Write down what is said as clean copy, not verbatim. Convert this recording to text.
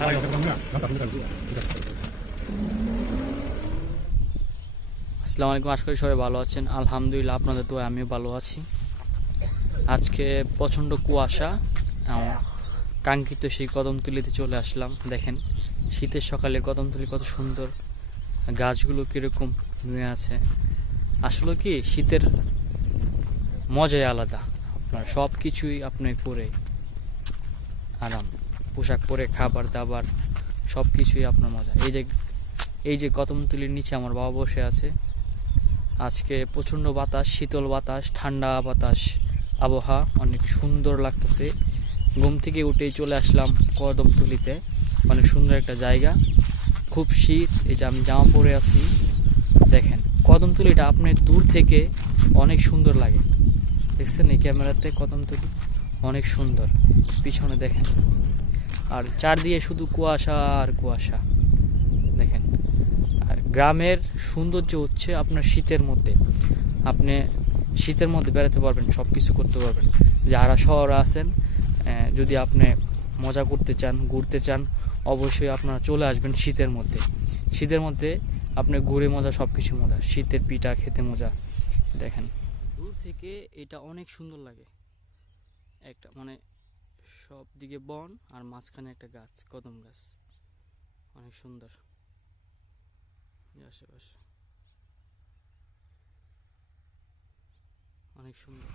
আসসালামু আলাইকুম, আশা করি সবাই ভালো আছেন। আলহামদুলিল্লাহ, আপনাদের তো আমিও ভালো আছি। আজকে প্রচণ্ড কুয়াশা, কাঙ্ক্ষিত সেই কদমতলিতে চলে আসলাম। দেখেন শীতের সকালে কদমতলি কত সুন্দর, গাছগুলো কীরকম নুয়ে আছে। আসলে কি শীতের মজাই আলাদা, আপনার সব কিছুই আপনি করে আরাম, পোশাক পরে খাবার দাবার সব কিছুই আপনার মজা। এই যে কদমতলির নিচে আমার বাবা বসে আছে। আজকে প্রচণ্ড বাতাস, শীতল বাতাস, ঠান্ডা বাতাস, আবহাওয়া অনেক সুন্দর লাগতেছে। ঘুম থেকে উঠেই চলে আসলাম কদমতলিতে, অনেক সুন্দর একটা জায়গা, খুব শীত। এই যে আমি জামা পরে আছি, দেখেন কদমতলিটা আপনার দূর থেকে অনেক সুন্দর লাগে। দেখছেন এই ক্যামেরাতে কদমতলি অনেক সুন্দর, পিছনে দেখেন, আর চারদিকে শুধু কুয়াশা আর কুয়াশা। দেখেন, আর গ্রামের সৌন্দর্য হচ্ছে আপনার শীতের মধ্যে, আপনি শীতের মধ্যে বেড়াতে পারবেন, সব কিছু করতে পারবেন। যারা শহরে আছেন, যদি আপনি মজা করতে চান, ঘুরতে চান, অবশ্যই আপনারা চলে আসবেন শীতের মধ্যে। শীতের মধ্যে আপনি ঘুরে মজা, সব কিছু মজা, শীতের পিঠা খেতে মজা। দেখেন দূর থেকে এটা অনেক সুন্দর লাগে, একটা মানে সব দিকে বন আর মাঝখানে একটা গাছ, কদম গাছ, অনেক সুন্দর। আশেপাশে অনেক সুন্দর।